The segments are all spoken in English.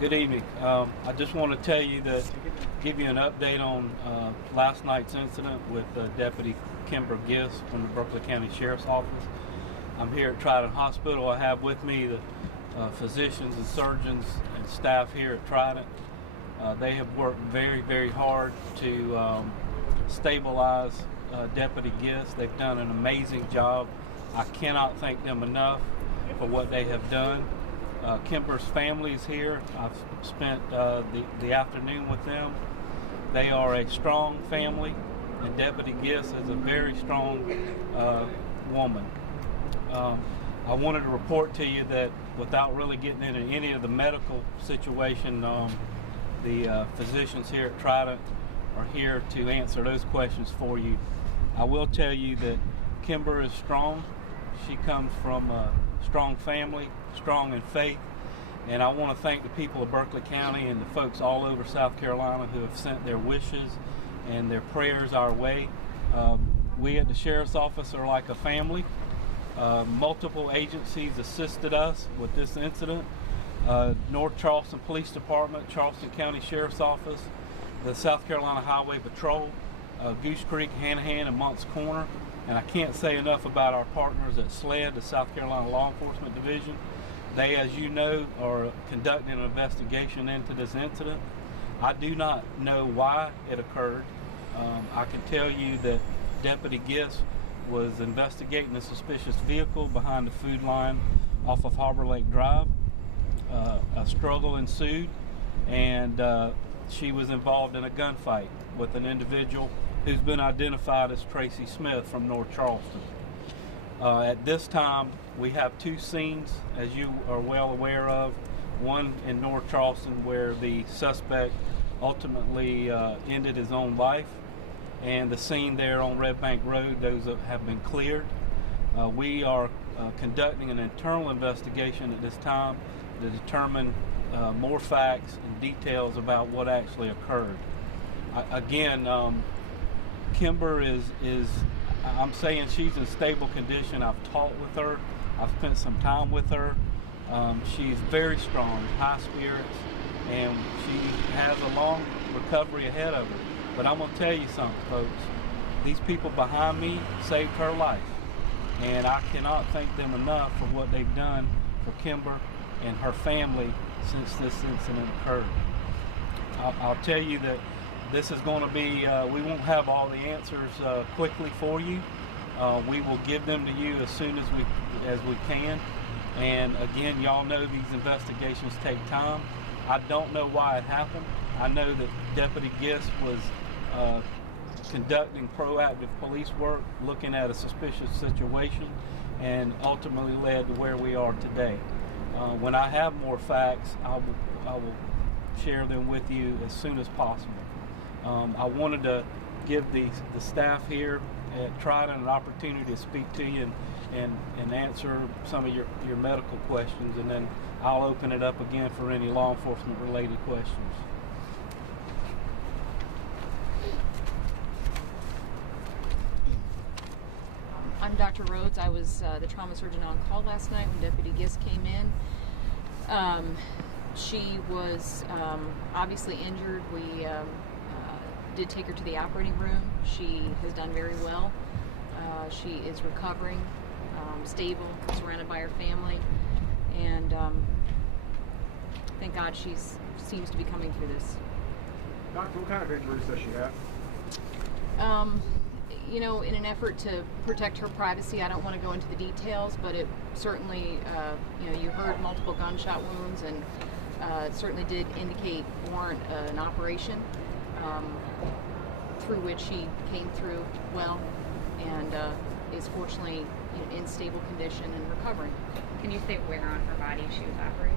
Good evening. I just want to tell you that, give you an update on last night's incident with Deputy Kimber Gist from the Berkeley County Sheriff's Office. I'm here at Trident Hospital. I have with me the physicians and surgeons and staff here at Trident. They have worked very, very hard to stabilize Deputy Gist. They've done an amazing job. I cannot thank them enough for what they have done. Kimber's family is here. I've spent the afternoon with them. They are a strong family, and Deputy Gist is a very strong woman. I wanted to report to you that without really getting into any of the medical situation, the physicians here at Trident are here to answer those questions for you. I will tell you that Kimber is strong. She comes from a strong family, strong in faith, and I want to thank the people of Berkeley County and the folks all over South Carolina who have sent their wishes and their prayers our way. We at the Sheriff's Office are like a family. Multiple agencies assisted us with this incident. North Charleston Police Department, Charleston County Sheriff's Office, the South Carolina Highway Patrol, Goose Creek, Hanahan, and Moncks Corner. And I can't say enough about our partners at SLED, the South Carolina Law Enforcement Division. They, as you know, are conducting an investigation into this incident. I do not know why it occurred. I can tell you that Deputy Gist was investigating a suspicious vehicle behind the food line off of Harbor Lake Drive. A struggle ensued, and she was involved in a gunfight with an individual who's been identified as Tracy Smith from North Charleston. At this time, we have two scenes, as you are well aware of. One in North Charleston where the suspect ultimately ended his own life, and the scene there on Red Bank Road, those have been cleared. We are conducting an internal investigation at this time to determine more facts and details about what actually occurred. Again, Kimber is I'm saying she's in stable condition. I've talked with her. I've spent some time with her. She's very strong, high spirits, and she has a long recovery ahead of her. But I'm going to tell you something, folks. These people behind me saved her life, and I cannot thank them enough for what they've done for Kimber and her family since this incident occurred. I'll tell you that this is going to be, we won't have all the answers quickly for you. We will give them to you as soon as we can. And again, y'all know these investigations take time. I don't know why it happened. I know that Deputy Gist was conducting proactive police work, looking at a suspicious situation, and ultimately led to where we are today. When I have more facts, I will share them with you as soon as possible. I wanted to give the staff here at Trident an opportunity to speak to you and answer some of your medical questions, and then I'll open it up again for any law enforcement related questions. I'm Dr. Rhodes. I was the trauma surgeon on call last night when Deputy Gist came in. She was obviously injured. We did take her to the operating room. She has done very well. She is recovering, stable, surrounded by her family, and thank God she seems to be coming through this. Doctor, what kind of injuries does she have? You know, in an effort to protect her privacy, I don't want to go into the details, but it certainly, you know, you heard multiple gunshot wounds, and it certainly did warrant an operation through which she came through well, and is fortunately in stable condition and recovering. Can you say where on her body she was operated?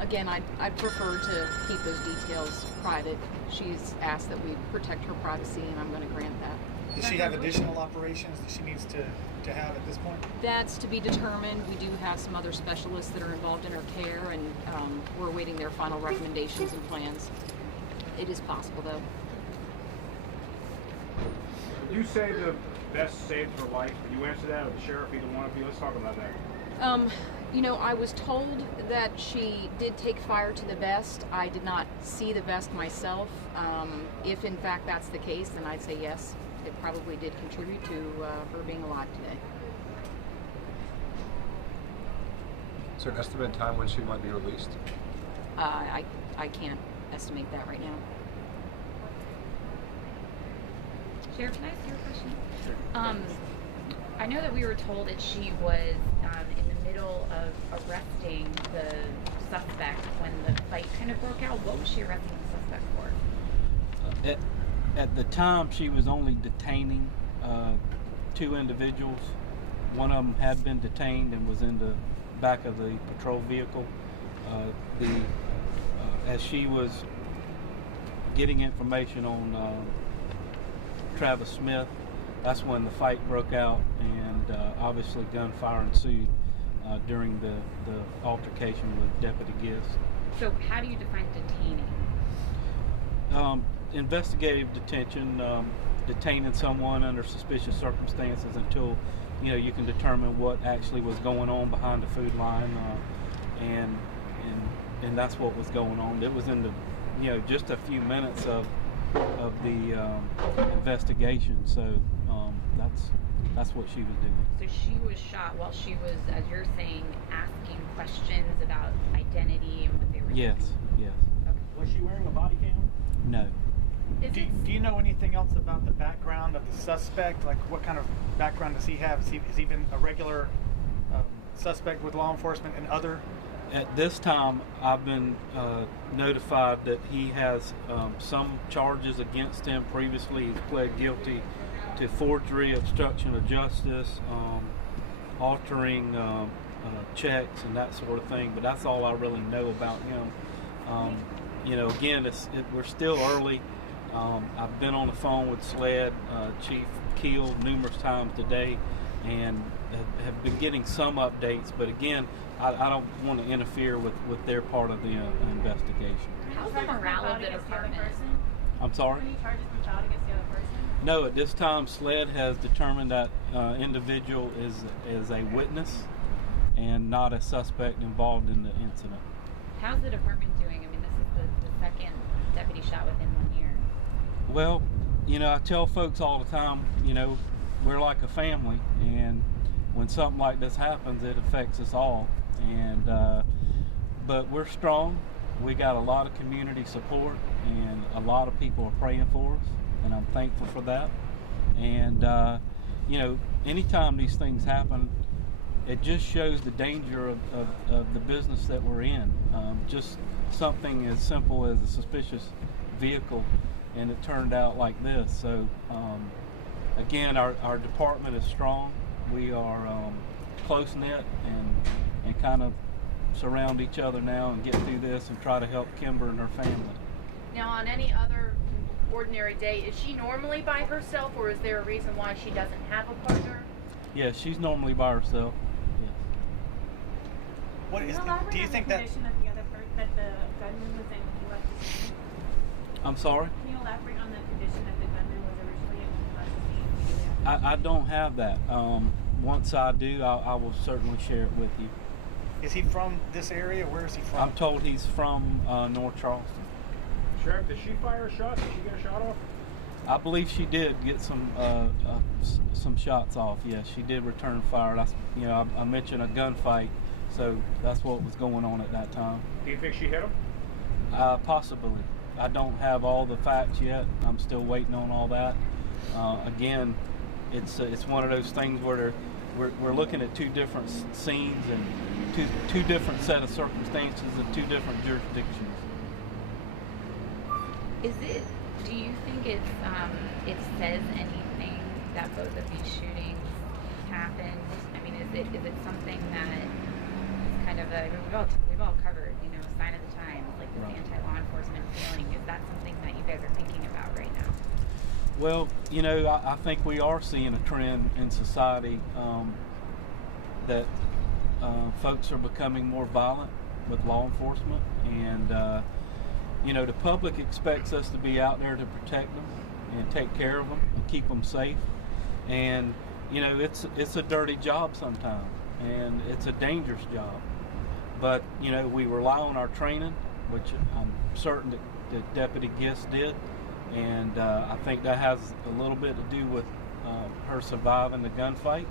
Again, I'd prefer to keep those details private. She's asked that we protect her privacy, and I'm going to grant that. Does she have additional operations that she needs to have at this point? That's to be determined. We do have some other specialists that are involved in her care, and we're awaiting their final recommendations and plans. It is possible, though. You say the vest saved her life. Did you answer that, or the sheriff, either one of you? Let's talk about that. You know, I was told that she did take fire to the vest. I did not see the vest myself. If in fact that's the case, then I'd say yes. It probably did contribute to her being alive today. Is there an estimated time when she might be released? I can't estimate that right now. Sheriff, can I ask you a question? Sure. I know that we were told that she was in the middle of arresting the suspect when the fight kind of broke out. What was she arresting the suspect for? At the time, she was only detaining 2 individuals. One of them had been detained and was in the back of the patrol vehicle. As she was getting information on Travis Smith, that's when the fight broke out, and obviously gunfire ensued during the altercation with Deputy Gist. So how do you define detaining? Investigative detention, detaining someone under suspicious circumstances until you can determine what actually was going on behind the food line, and that's what was going on. It was in the just a few minutes of the investigation, so that's what she was doing. So she was shot while she was, as you're saying, asking questions about identity and what they were doing? Yes. Okay. Was she wearing a body cam? No. Do you know anything else about the background of the suspect? Like, what kind of background does he have? Has he been a regular suspect with law enforcement and other? At this time, I've been notified that he has some charges against him previously. He's pled guilty to forgery, obstruction of justice, altering checks, and that sort of thing. But that's all I really know about him. Again, we're still early. I've been on the phone with SLED, Chief Keel, numerous times today, and have been getting some updates. But again, I don't want to interfere with their part of the investigation. How's the morale of the department? I'm sorry? Any charges been filed against the other person? No, at this time, SLED has determined that individual is a witness and not a suspect involved in the incident. How's the department doing? I mean, this is the second deputy shot within 1 year. Well, I tell folks all the time, we're like a family, and when something like this happens, it affects us all. And but we're strong. We got a lot of community support, and a lot of people are praying for us, and I'm thankful for that. And anytime these things happen, it just shows the danger of the business that we're in. Just something as simple as a suspicious vehicle, and it turned out like this. So again, our department is strong. We are close-knit and kind of surround each other now and get through this and try to help Kimber and her family. Now, on any other ordinary day, is she normally by herself, or is there a reason why she doesn't have a partner? Yes, she's normally by herself. Yes. What is? Do you think that? That the gunman was in when he left the scene? I'm sorry? Can you elaborate on the condition that the gunman was originally in when he left the scene? I don't have that. Once I do, I will certainly share it with you. Is he from this area? Where is he from? I'm told he's from North Charleston. Sheriff, did she fire a shot? Did she get a shot off? I believe she did get some shots off. Yes, she did return fire. That's I mentioned a gunfight, so that's what was going on at that time. Do you think she hit him? Possibly. I don't have all the facts yet. I'm still waiting on all that. Again, it's one of those things where we're looking at 2 different scenes and two different set of circumstances and 2 different jurisdictions. Do you think it says anything that both of these shootings happened? I mean, is it something that is kind of we've all covered, sign of the times, like this Right. anti-law enforcement feeling? Is that something that you guys are thinking about right now? Well, I think we are seeing a trend in society that folks are becoming more violent with law enforcement, and the public expects us to be out there to protect them and take care of them and keep them safe. And it's a dirty job sometimes, and it's a dangerous job. But you know, we rely on our training, which I'm certain that Deputy Gist did, and I think that has a little bit to do with her surviving the gunfight.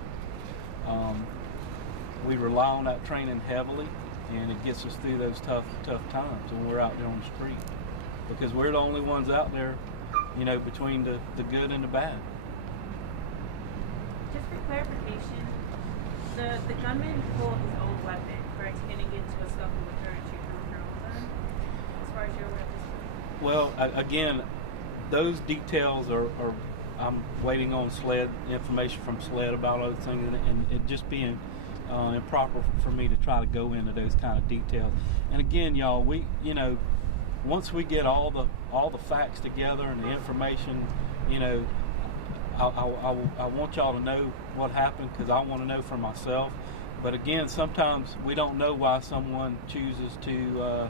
We rely on that training heavily, and it gets us through those tough times when we're out there on the street, because we're the only ones out there, you know, between the good and the bad. Just for clarification, the gunman pulled his old weapon, correct? He didn't get into a scuffle with her and she threw her own gun, as far as you're aware at this point? Well, again, those details are I'm waiting on SLED, information from SLED about those things, and it just being improper for me to try to go into those kind of details. And again, y'all, we, you know, once we get all the facts together and the information, you know, I want y'all to know what happened, because I want to know for myself. But again, sometimes we don't know why someone chooses to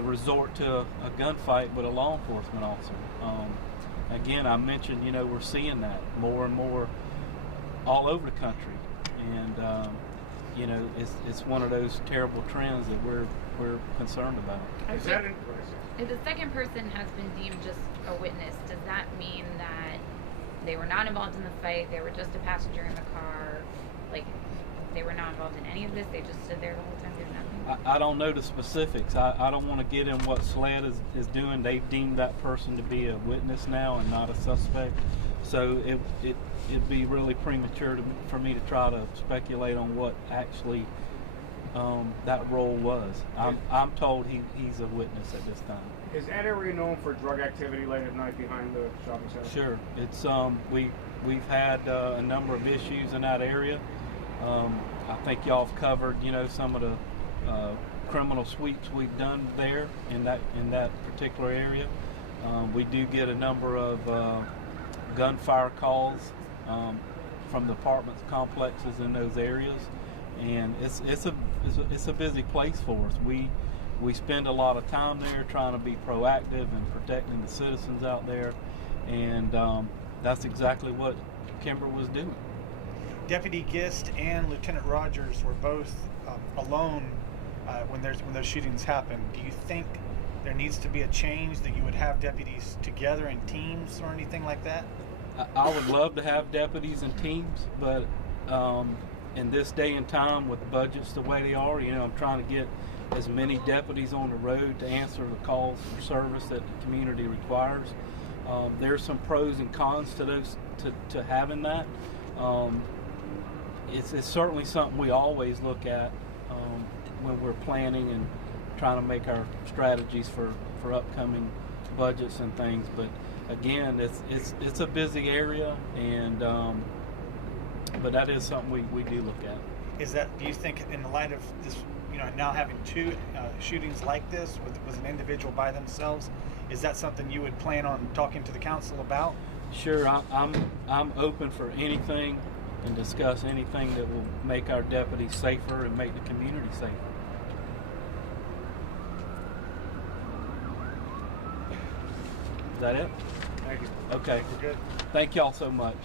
resort to a gunfight with a law enforcement officer. Again, I mentioned, you know, we're seeing that more and more all over the country, and you know, it's one of those terrible trends that we're concerned about. Is that If the second person has been deemed just a witness, does that mean that they were not involved in the fight, they were just a passenger in the car, like they were not involved in any of this, they just stood there the whole time doing nothing? I don't know the specifics. I don't want to get in what SLED is doing. They've deemed that person to be a witness now and not a suspect. So it'd be really premature for me to try to speculate on what actually that role was. I'm told he's a witness at this time. Is that area known for drug activity late at night behind the shopping center? Sure. It's we've had a number of issues in that area. I think y'all have covered, you know, some of the criminal sweeps we've done there in that particular area. We do get a number of gunfire calls from the apartment complexes in those areas, and it's a busy place for us. We spend a lot of time there trying to be proactive and protecting the citizens out there, and that's exactly what Kimber was doing. Deputy Gist and Lieutenant Rogers were both alone when those shootings happened. Do you think there needs to be a change, that you would have deputies together in teams or anything like that? I would love to have deputies in teams, but in this day and time with budgets the way they are, you know, I'm trying to get as many deputies on the road to answer the calls for service that the community requires. There's some pros and cons to those to having that. It's certainly something we always look at when we're planning and trying to make our strategies for upcoming budgets and things. But again, it's a busy area, and but that is something we do look at. Do you think, in the light of this, you know, now having two shootings like this with an individual by themselves, is that something you would plan on talking to the council about? Sure, I'm open for anything and discuss anything that will make our deputies safer and make the community safer. Is that it? Thank you. Okay. We're good. Thank y'all so much.